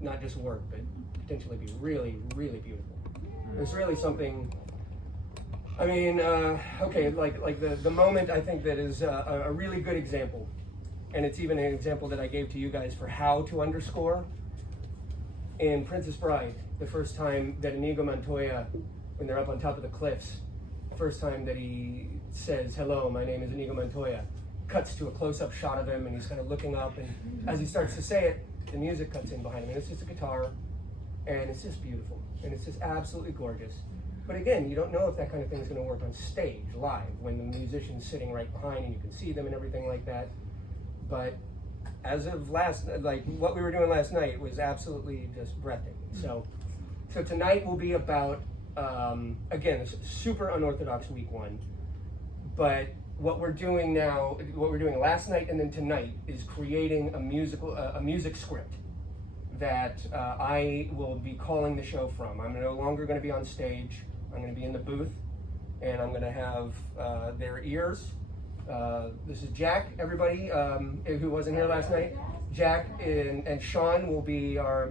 not just work, but potentially be really, really beautiful. It's really something. I mean, okay, like the moment I think that is a really good example, and it's even an example that I gave to you guys for how to underscore. In Princess Bride, the first time that Inigo Montoya, when they're up on top of the cliffs, the first time that he says, "Hello, my name is Inigo Montoya," cuts to a close-up shot of him, and he's kind of looking up, and as he starts to say it, the music cuts in behind him, and it's just a guitar, and it's just beautiful, and it's just absolutely gorgeous. But again, you don't know if that kind of thing is going to work on stage, live, when the musician's sitting right behind, and you can see them and everything like that. But as of like what we were doing last night was absolutely just breathtaking. So tonight will be about, again, super unorthodox week one, but what we're doing now, what we're doing last night and then tonight is creating a music script that I will be calling the show from. I'm no longer going to be on stage. I'm going to be in the booth, and I'm going to have their ears. This is Jack, everybody who wasn't here last night. Jack and Sean will be our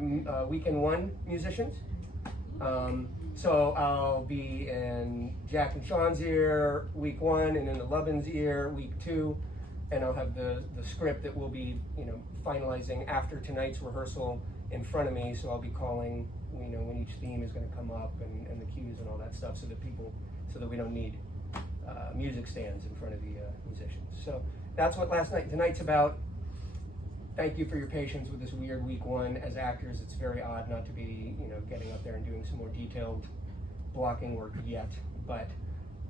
weekend one musicians. So I'll be in Jack and Sean's ear week one, and in the Lubbins ear week two, and I'll have the script that we'll be finalizing after tonight's rehearsal in front of me. So I'll be calling when each theme is going to come up and the cues and all that stuff, so that we don't need music stands in front of the musicians. So that's what tonight's about. Thank you for your patience with this weird week one. As actors, it's very odd not to be, getting up there and doing some more detailed blocking work yet. But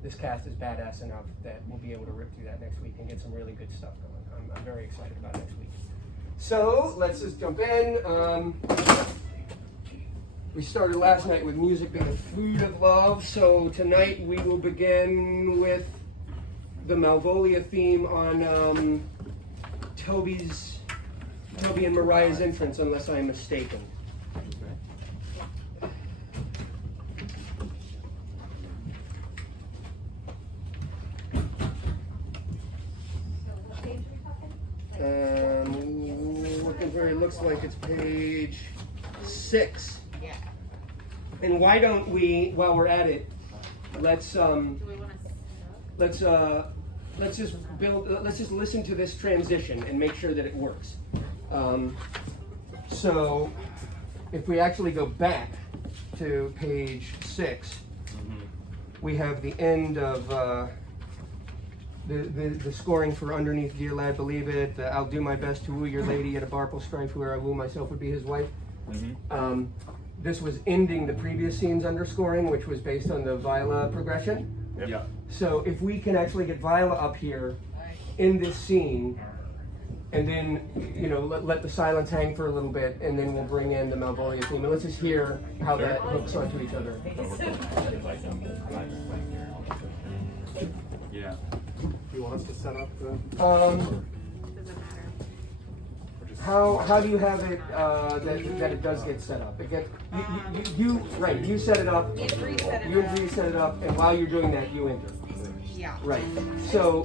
this cast is badass enough that we'll be able to rip through that next week and get some really good stuff going. I'm very excited about next week. So let's just jump in. We started last night with music being the food of love. So tonight we will begin with the Malvolia theme on Toby and Mariah's entrance, unless I'm mistaken. Looking for it looks like it's page 6. Yeah. And why don't we, while we're at it, let's just listen to this transition and make sure that it works. So if we actually go back to page 6, we have the end of the scoring for Underneath Dear Lad Believe It, I'll do my best to woo your lady, yet a bark will strive whoe'er I woo myself would be his wife. This was ending the previous scene's underscoring, which was based on the Viola progression. Yeah. So if we can actually get Viola up here in this scene, and then let the silence hang for a little bit, and then we'll bring in the Malvolia theme, and let's just hear how that hooks onto each other. Yeah. Do you want us to set up the? How do you have it that it does get set up? It gets you set it up. You and Bree set it up, and while you're doing that, you enter. Yeah. Right. So.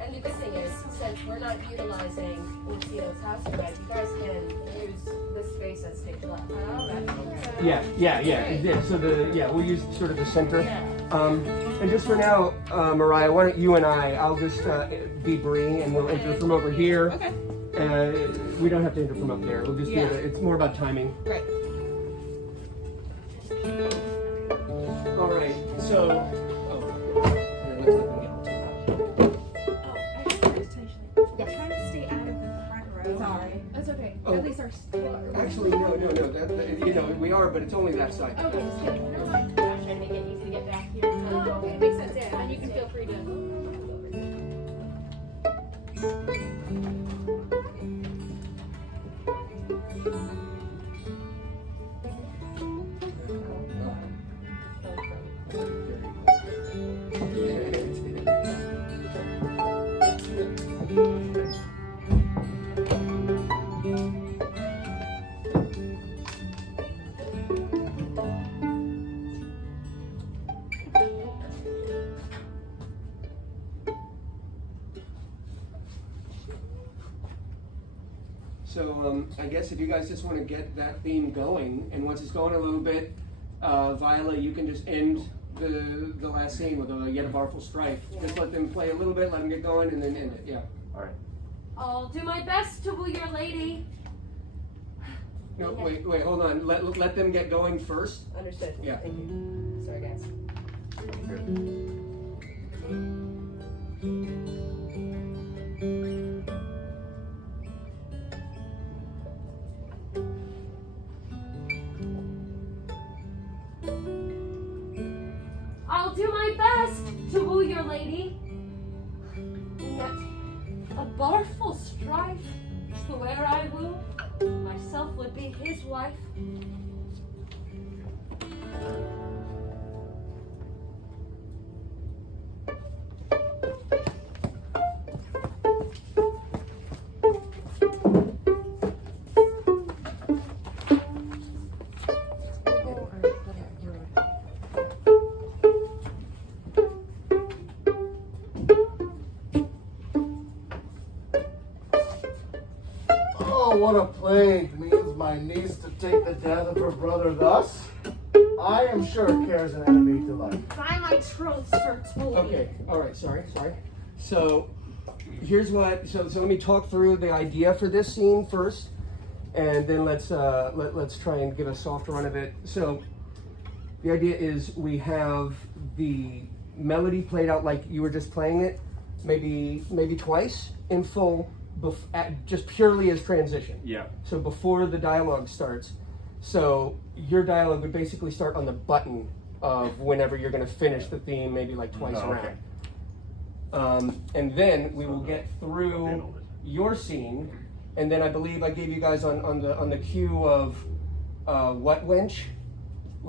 And the good thing is, since we're not utilizing Lucio's house yet, you guys can use this space as stage left. Yeah. So we'll use sort of the center. And just for now, Mariah, why don't you and I'll just be Bree, and we'll enter from over here. Okay. We don't have to enter from up there. We'll just do it. It's more about timing. Right. All right. So. Try to stay out of the front row. Sorry. That's okay. Oh. At least our Actually, no. That, we are, but it's only that side. Okay, just kidding. Never mind. I'm trying to make it easy to get back here. Oh, okay, it makes sense. Yeah, and you can feel free to. So I guess if you guys just want to get that theme going, and once it's going a little bit, Viola, you can just end the last scene with a Yet a Barful Strife. Just let them play a little bit, let them get going, and then end it. Yeah. All right. I'll do my best to woo your lady. No, wait, hold on. Let them get going first. Understood. Yeah. Thank you. Sorry, guys. I'll do my best to woo your lady. And yet, a barful strife, to where I woo, myself would be his wife. Oh, what a plague means my niece to take the death of her brother thus. I am sure cares an enemy to life. By my troth, Sir Tully. Okay. All right. Sorry. So here's what. So let me talk through the idea for this scene first, and then let's try and give a soft run of it. So the idea is we have the melody played out like you were just playing it, maybe twice in full, just purely as transition. Yeah. So before the dialogue starts, so your dialogue would basically start on the button of whenever you're going to finish the theme, maybe like twice Oh, okay. around. And then we will get through your scene, and then I believe I gave you guys on the cue of what wench.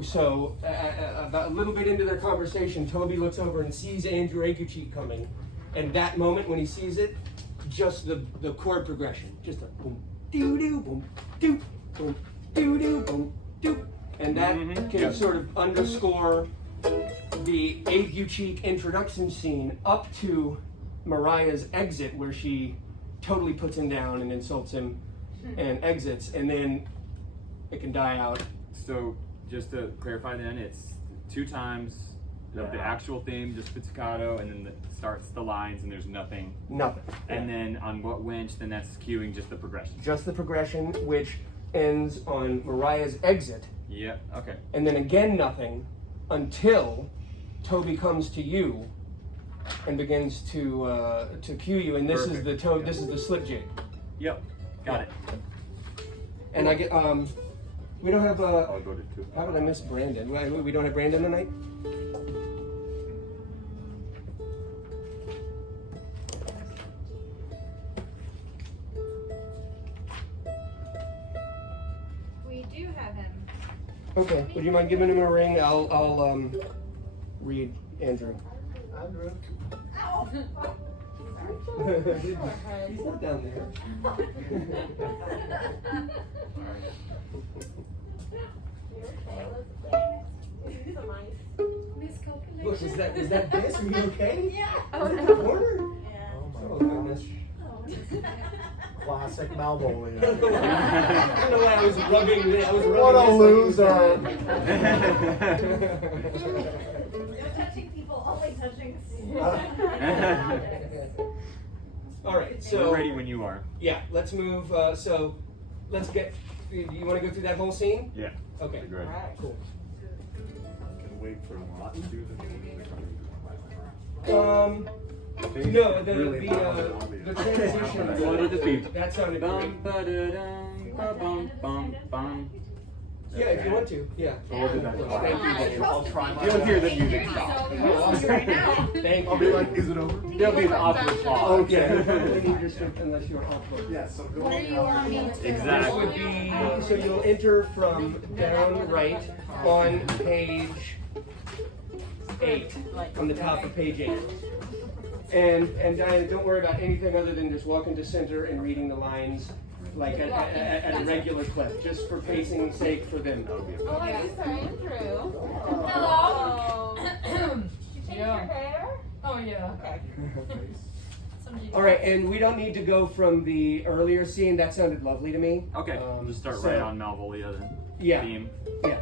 So about a little bit into their conversation, Toby looks over and sees Andrew Aguchi coming, and that moment when he sees it, just the chord progression, just like boom, doo doo, boom, doo, boom, doo doo, boom, doo, and that can sort of underscore the Aguchi introduction scene up to Mariah's exit, where she totally puts him down and insults him and exits, and then it can die out. So just to clarify, then it's 2 times of the actual theme, just pizzicato, and then starts the lines, and there's nothing. Nothing. And then on what winch, then that's cueing just the progression. Just the progression, which ends on Mariah's exit, Yep. Okay. and then again nothing until Toby comes to you and begins to cue you, and this is Perfect. this is the slip jig. Yep. Got it. And I get we don't have I'll go to 2. how did I miss Brandon? We don't have Brandon tonight. We do have him. Okay. Would you mind giving him a ring? I'll read Andrew. Andrew. He's not down there. Look, was that this? Are you okay? Yeah. Was that the corner? Oh Oh my goodness. Classic Malvolio. I don't know why I was rubbing this. What a loser. You're touching people, only touching. All right, so We're ready when you are. yeah, let's move. So let's get. You want to go through that whole scene? Yeah. Okay. Great. Cool. Can wait for Lot to do the No, the Really the transition. One of the people. That sounded Bum, great. ba-da-dum, ba-bum, bum, bum. Yeah, if you want to. Yeah. So we'll do that. Thank you. I'll try my You'll hear the best. music stop. Right now. Thank I'll be you. like, is it over? There'll be an awkward pause. Okay. Probably need your script unless you're off book. Yeah, so go What do you want me to do? This Exactly. would be, so you'll enter from down right on page 8, on the top of page 8. And Diana, don't worry about anything other than just walking to center and reading the lines like at a regular clip, just for pacing's sake for them. Oh, I used to Andrew. Hello. Did you change your hair? Oh yeah. Okay. So All right, and we don't need to go from the earlier scene. That sounded lovely to me. Okay, we'll just start so- right on Malvolia then. Yeah. Theme. Yeah.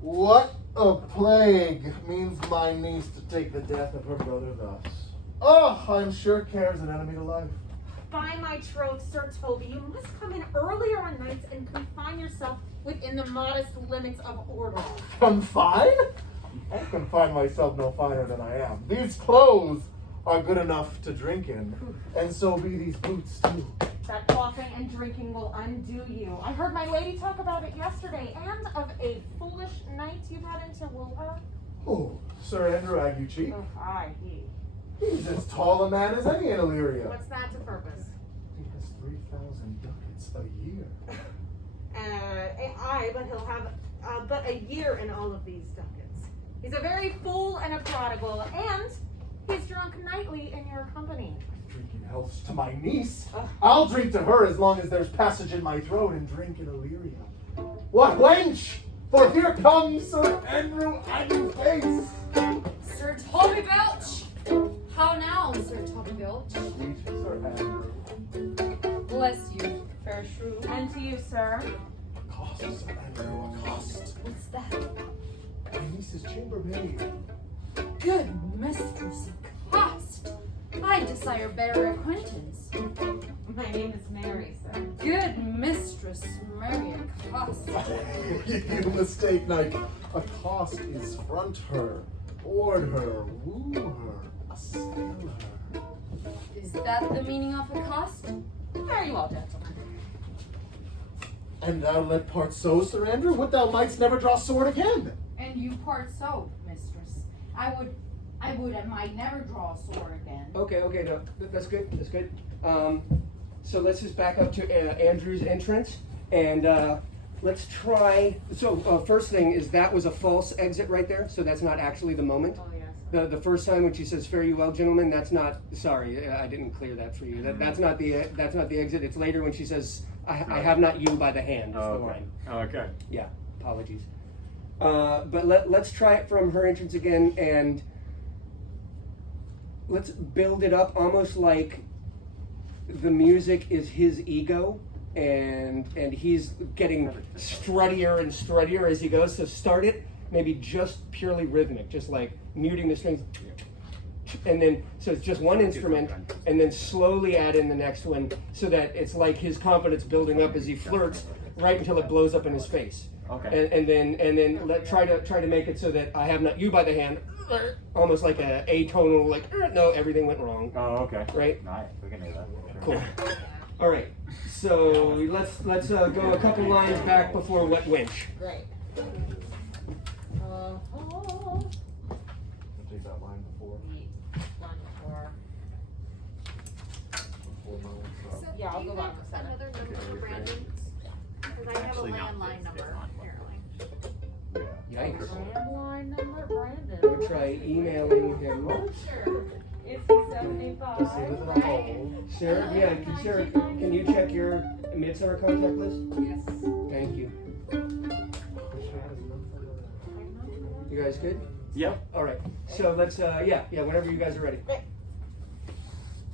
What a plague means my niece to take the death of her brother thus. Oh, I'm sure care's an enemy to life. By my troth, Sir Toby, you must come in earlier on nights and confine yourself within the modest limits of order. Confine? I confine myself no finer than I am. These clothes are good enough to drink in, and so be these boots too. That coughing and drinking will undo you. I heard my lady talk about it yesterday, and of a foolish knight you brought in to woo her. Oh, Sir Andrew Ague Cheek. Oh, aye, he. He's as tall a man as any in Illyria. What's that to purpose? He has 3,000 ducats a year. Aye, but he'll have but a year in all of these ducats. He's a very fool and a prodigal, and he's drunk nightly in your company. Drinking healths to my niece. Ugh. I'll drink to her as long as there's passage in my throat and drink in Illyria. What wench? For here comes Sir Andrew Ague Face. Sir Toby Belch! How now, Sir Toby Belch? Sweet Sir Andrew. Bless you, fair shrew. And to you, sir. Accost, Sir Andrew, accost. What's that? My niece's chambermaid. Good mistress Cost. I desire better acquaintance. My name is Mary, sir. Good mistress Mary Cost. You mistake, knight. Accost is front her, board her, woo her, assail her. Is that the meaning of accost? Very well, gentlemen. And thou let part so, Sir Andrew? Would thou mightst never draw sword again? And you part so, mistress. I would and might never draw a sword again. Okay, no, that's good. That's good. So let's just back up to Andrew's entrance, and let's try. So first thing is that was a false exit right there. So that's not actually the moment. Oh, yes. The first time when she says "Fare you well, gentlemen," that's not. Sorry, I didn't clear that for you. That's not the exit. It's later when she says, "I have not you by the hand." That's the line. Okay. Yeah, apologies. But let's try it from her entrance again, and let's build it up almost like the music is his ego, and he's getting struttier and struttier as he goes. So start it maybe just purely rhythmic, just like muting the strings, and then so it's just one instrument, and then slowly add in the next one, so that it's like his confidence building up as he flirts, right until it blows up in his face. Okay. And then try to make it so that I have not you by the hand, almost like a atonal, like no, everything went wrong. Oh, okay. Right? Nice. We can do that. Cool. All right. So let's go a couple lines back before what winch. Great. I'll take that line before. Yeah, I'll go back to Another number for Brandon? Because I have a Actually, no, landline it's number, on. apparently. Yikes. Landline number, Brandon. We'll try emailing him. Sure. It's 75. With an hole. Sarah, Sarah, can you check your Midsummer contact list? Yes. Thank you. You guys good? Yeah. All right. So let's whenever you guys are ready.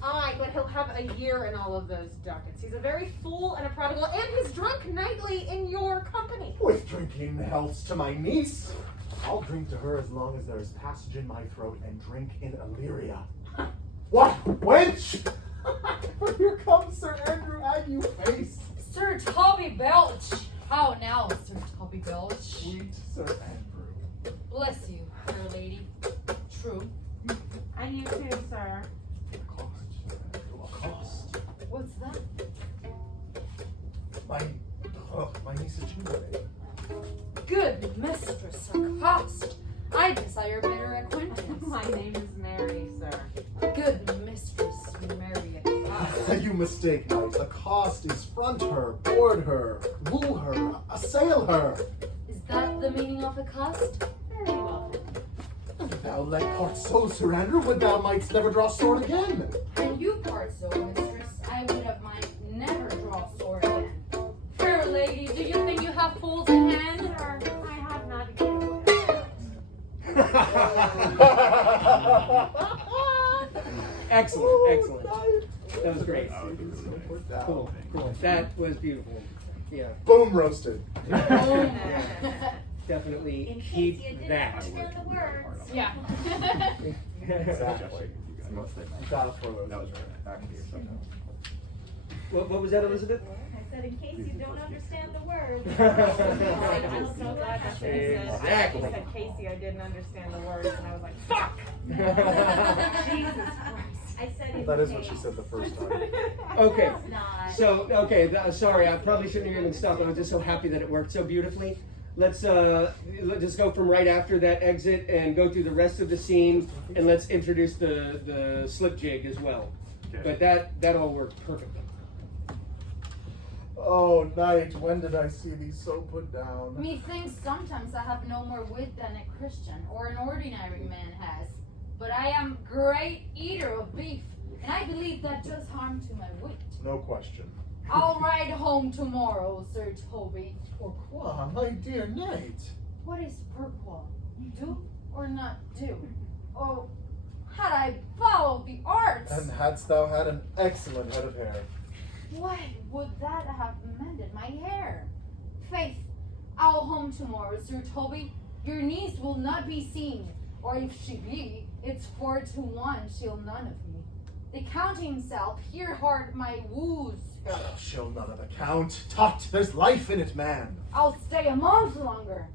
Aye, but he'll have a year in all of those ducats. He's a very fool and a prodigal, and he's drunk nightly in your company. With drinking healths to my niece. I'll drink to her as long as there is passage in my throat and drink in Illyria. What, wench? For here comes Sir Andrew Ague Face. Sir Toby Belch! How now, Sir Toby Belch? Sweet Sir Andrew. Bless you, fair lady. True. And you too, sir. Accost, Sir Andrew, accost. What's that? My niece is chambermaid. Good mistress Cost. I desire better acquaintance. My name is Mary, sir. Good mistress Mary Cost. You mistake, knight. Accost is front her, board her, woo her, assail her. Is that the meaning of accost? Very well. thou let part so, Sir Andrew, would thou mightst never draw sword again. And you part so, mistress, I would have might never draw sword again. Fair lady, do you think you have fools in hand? Sir, I have not given Excellent, excellent. That was great. Cool. Cool, cool. That was beautiful. Yeah, Boom roasted. definitely In case keep you didn't that. understand the words. Yeah. Exactly. You gotta throw those That was back here somehow. What was that, Elizabeth? I said, in case you don't understand the words. I'm so glad that's what he said. Exactly. He said, Casey, I didn't understand the words, and I was like, fuck! Jesus Christ. I said, in That is what case. she said the first time. Okay, It's not. so, okay, sorry, I probably shouldn't have even stopped. I was just so happy that it worked so beautifully. Let's just go from right after that exit and go through the rest of the scene, and let's introduce the slip jig as well. Okay. But that all worked perfectly. Oh, knight, when did I see thee so put down? Methinks sometimes I have no more wit than a Christian or an ordinary man has. But I am great eater of beef, and I believe that does harm to my wit. No question. I'll ride home tomorrow, Sir Toby. Pourquoi, my dear knight? What is pourquoi? Do or not do? Oh, had I followed the arts, And hadst thou had an excellent head of hair. why would that have mended my hair? Faith, I'll home tomorrow, Sir Toby. Your niece will not be seen, or if she be, it's 4-1, she'll none of me. The count himself here hard my woos her. She'll none of account. Tut, there's life in it, man. I'll stay a month longer.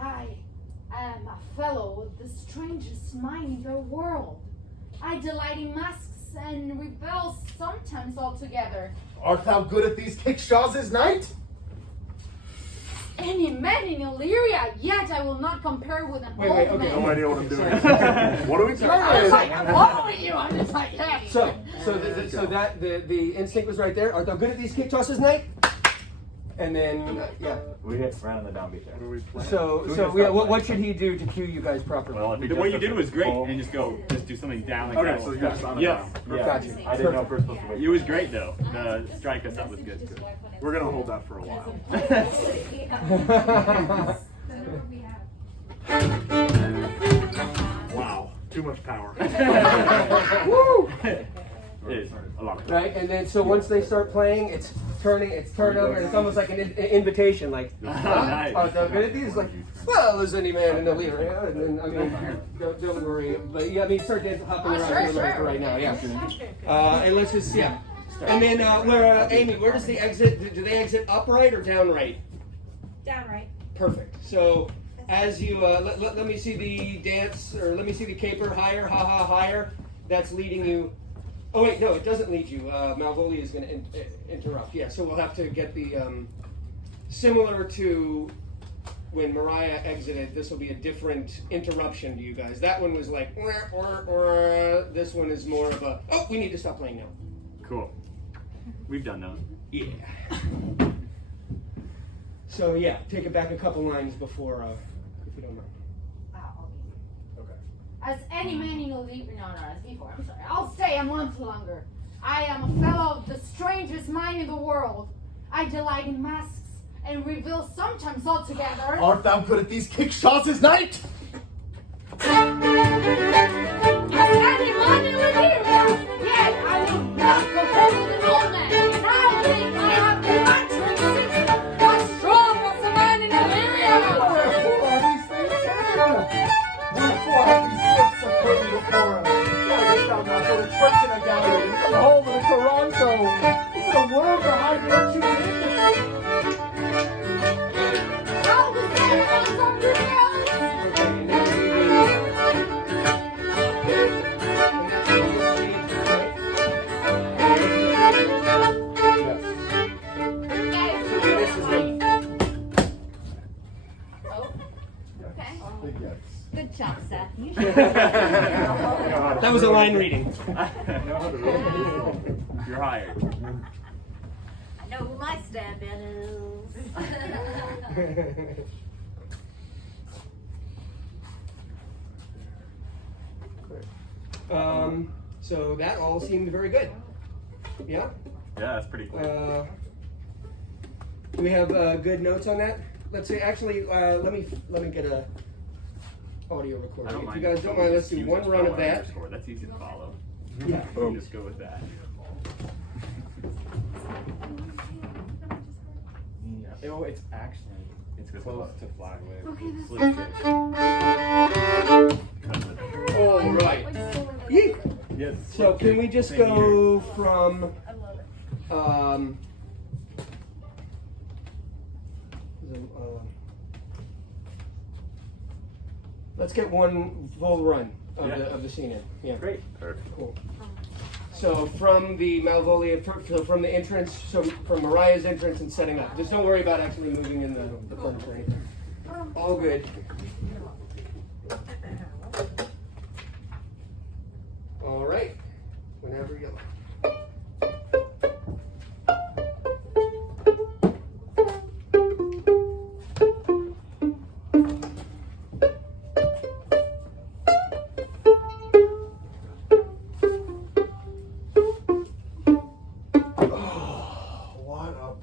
I am a fellow with the strangest mind in the world. I delight in masks and rebel sometimes altogether. Art thou good at these kickshawses, knight? Any man in Illyria, yet I will not compare with an Wait, old okay. man. No idea what I'm doing. What are we I was like, playing? I'm following you. I'm just like, yeah. So the instinct was right there. Art thou good at these kick tosses, knight? And then yeah. We hit right on the downbeat there. What are we playing? So what should he do to cue you guys properly? Well, if he The does way you the did it was great, full- and just do something down like Okay, that. so you got on Yes. Yeah, Gotcha. I didn't know if we were supposed to wait. It was great though. The strike us up was good. We're gonna hold that for a while. Wow, too much power. Woo! It is a lot of fun. Right, and then so once they start playing, it's turnover, and it's almost like an invitation, like, Nice. art thou good at these? Like, well, there's any man in the leader, yeah? And then, I mean, don't worry, but yeah, I mean, start hopping around Sure, a little bit sure. right now, yeah. And let's just, yeah. And then, Amy, where does the exit, do they exit upright or downright? Downright. Perfect. So as you let me see the dance, or let me see the caper higher, ha ha higher. That's leading you. Oh wait, no, it doesn't lead you. Malvolio is going to interrupt. Yeah, so we'll have to get the similar to when Mariah exited. This will be a different interruption to you guys. That one was like, this one is more of a. Oh, we need to stop playing now. Cool. We've done those. Yeah. So yeah, take it back a couple lines before, if you don't mind. Okay. As any man in Illyria, no, as before, I'm sorry. I'll stay a month longer. I am a fellow of the strangest mind in the world. I delight in masks and reveal sometimes altogether. Art thou good at these kickshawses, knight? As any man in Illyria, yet I will not compare with an old man. And I think I have the matchmaking as strong as a man in Illyria. Wherefore are these things said? Wherefore have these slips occurred before us? Why wilt thou not go to church in a gallery and come home in a Toronto? Is it a word for high virtue in? How the same as something else. Okay, and then this is the Oh, okay. Big yes. Good job, Seth. You that was a line reading. You're hired. I know who my stand-in is. So that all seemed very good. Yeah? Yeah, that's pretty cool. Do we have good notes on that? Let's see. Actually, let me get a audio I recording. don't If mind. you guys don't mind, let's do You one just run go of on that. underscore. That's easy to follow. Yeah. You can just go with that. Oh, it's actually close to fly away. All right. Yeet. Yes. So can we just go from let's get one full run of the scene in. Yeah. Great. Cool. So from the Malvolio, from the entrance, so from Mariah's entrance and setting up. Just don't worry about actually moving in the furniture or anything. All good. All right. Whenever you like.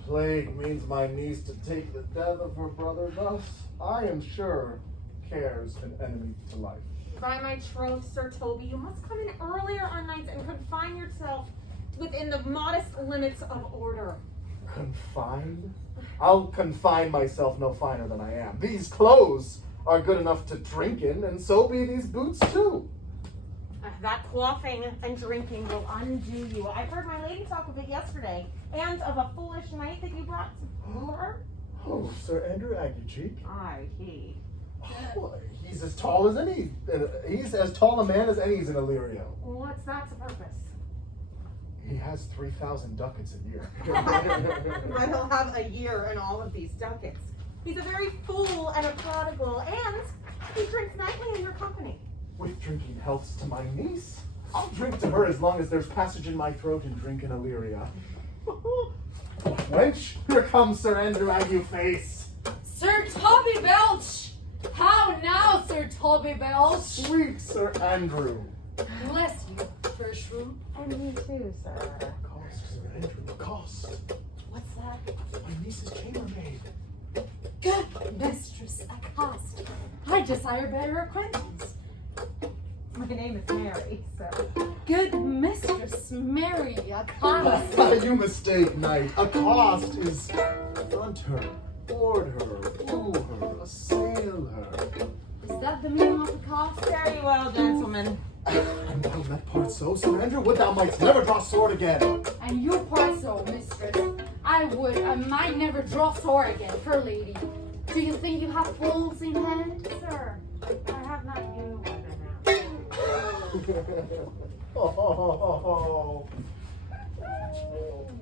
Plague means my niece to take the death of her brother thus, I am sure, cares an enemy to life. By my troth, Sir Toby, you must come in earlier on nights and confine yourself within the modest limits of order. Confined? I'll confine myself no finer than I am. These clothes are good enough to drink in, and so be these boots too. That quaffing and drinking will undo you. I heard my lady talk of it yesterday, and of a foolish knight that you brought to her. Oh, Sir Andrew Aguecheek. Aye, he. Oh, he's as tall as any. He's as tall a man as any's in Illyrio. What's that to purpose? He has 3,000 ducats a year. But he'll have a year and all of these ducats. He's a very fool and a prodigal, and he drinks nightly in your company. With drinking healths to my niece, I'll drink to her as long as there's passage in my throat and drink in Illyria. Wench, here comes Sir Andrew Agueface. Sir Toby Belch! How now, Sir Toby Belch? Sweet Sir Andrew. Bless you, First Room. And me too, sir. Cost, Sir Andrew, cost. What's that? My niece's chambermaid. Good mistress, Accost. I desire better acquaintance. My name is Mary, so. Good mistress, Mary Accost. You mistake, knight. Accost is front her, board her, woo her, assail her. Is that the meaning of Accost? Very well, gentlemen. And thou that part so, Sir Andrew, would thou mightst never draw sword again. And you part so, mistress. I might never draw sword again, fair lady. Do you think you have fools in hand? Sir, I have not you by the hand. Oh,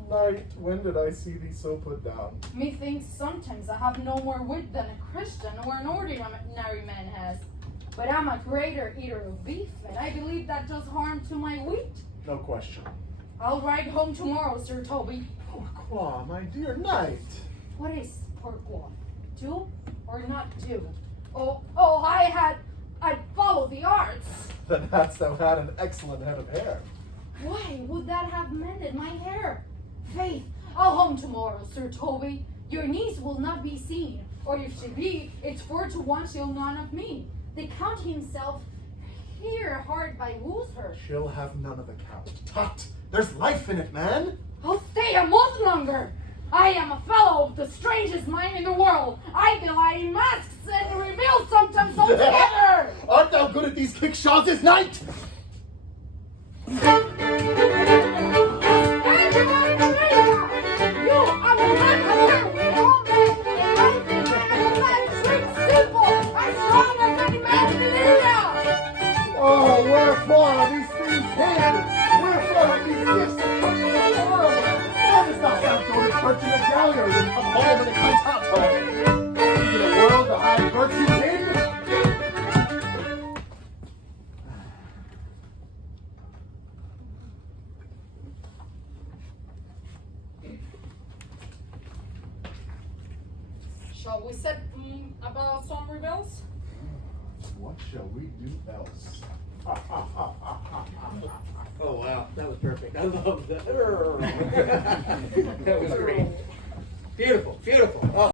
knight, when did I see thee so put down? Methinks sometimes I have no more wit than a Christian or an ordinary man has. But I'm a greater eater of beef, and I believe that does harm to my wheat. No question. I'll ride home tomorrow, Sir Toby. Pourquoi, my dear knight? What is pourquoi? Do or not do? Oh, I'd follow the arts. Then hadst thou had an excellent head of hair. Why would that have mended my hair? Faith, I'll home tomorrow, Sir Toby. Your niece will not be seen, or if she be, it's 4 to 1 she'll none of me. The count himself here hard by woos her. She'll have none of the count. Tut! There's life in it, man! I'll stay a month longer. I am a fellow of the strangest mind in the world. I delight in masks and reveal symptoms altogether. Art thou good at these kickshaws, knight? Oh, wherefore are these things here? Wherefore are these gifts coming into the world? Why dost thou not go to church in the gallery and come home in a cantato? Into the world to hide virtues in? Shall we set about some rebels? What shall we do else? Oh wow, that was perfect. I love that. That was great. Beautiful, beautiful. Oh.